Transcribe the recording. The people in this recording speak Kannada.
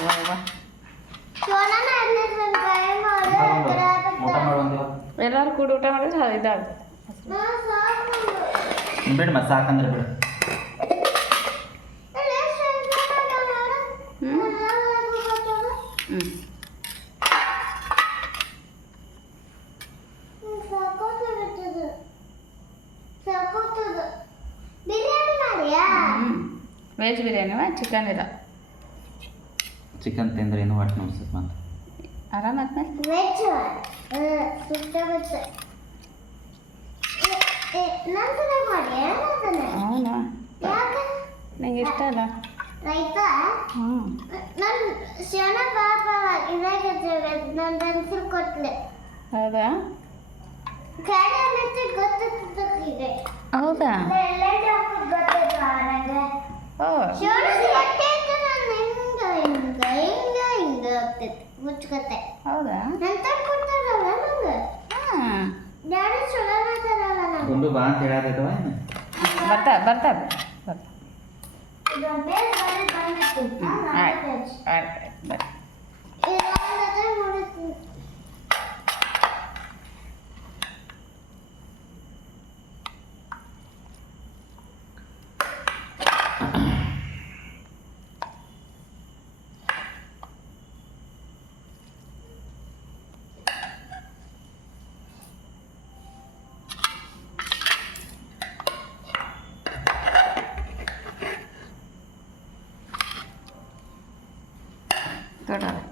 ವಾ ವಾ ಊಟ ಮಾಡುವಂದಿವ ಎಲ್ಲರೂ ಕೂಡ ಊಟ ಮಾಡಿದ್ರೆ ಇದಾಗುತ್ತೆ ಬಿಡು ಮತ್ತೆ ಸಾಕಂದ್ರೆ ಬಿಡು ಹ್ಞೂ ವೆಜ್ ಬಿರಿಯಾನಿವಾ ಚಿಕನ್ ಇಲ್ಲ ಚಿಕನ್ ತಿಂದ್ರೆ ಏನು ಹೊಟ್ಟೆ ನೋಡ್ಸತ್ ಮತ್ತೆ ಆರಾಮಾದ್ಮೇಲೆ ವೆಜ್ ಅವನಾ ನಂಗೆ ಇಷ್ಟ ಅಲ್ಲ ರೈತಾ ಹ್ಞೂ ನನ್ನ ಶಿವನ ಪಾಪ ಇದಾಗಿದ್ದೇವೆ ನನ್ನ ಪೆನ್ಸಿಲ್ ಕೊಟ್ಲೆ ಹೌದಾ ಕಡೆ ಗೊತ್ತಿದೆ ಹೌದಾ ಎಲ್ಲ ಗೊತ್ತಿಲ್ಲ ನನಗೆ ಓ ಶಿವನ ಹೊಟ್ಟೆ ಇತ್ತು ನಾನು ಹಿಂಗ ಹೋಗ್ತಿತ್ತು ಮುಚ್ಕತ್ತೆ ಹೌದಾ ನಂತರ ಕೊಡ್ತಾರಲ್ಲ ನಂಗೆ ಹಾಂ ಡ್ಯಾಡಿ ಚಲೋ ಮಾಡ್ತಾರಲ್ಲ ನಂಗೆ ಗುಂಡು ಬಾ ಅಂತ ಹೇಳಾದೈತವ ಬರ್ತಾ ಬರ್ತಾ ಬರ್ತಾ ಬಂದಿತ್ತು ಆಯ್ತು ಆಯ್ತು ಬರ್ರಿ ತೊಡೋದು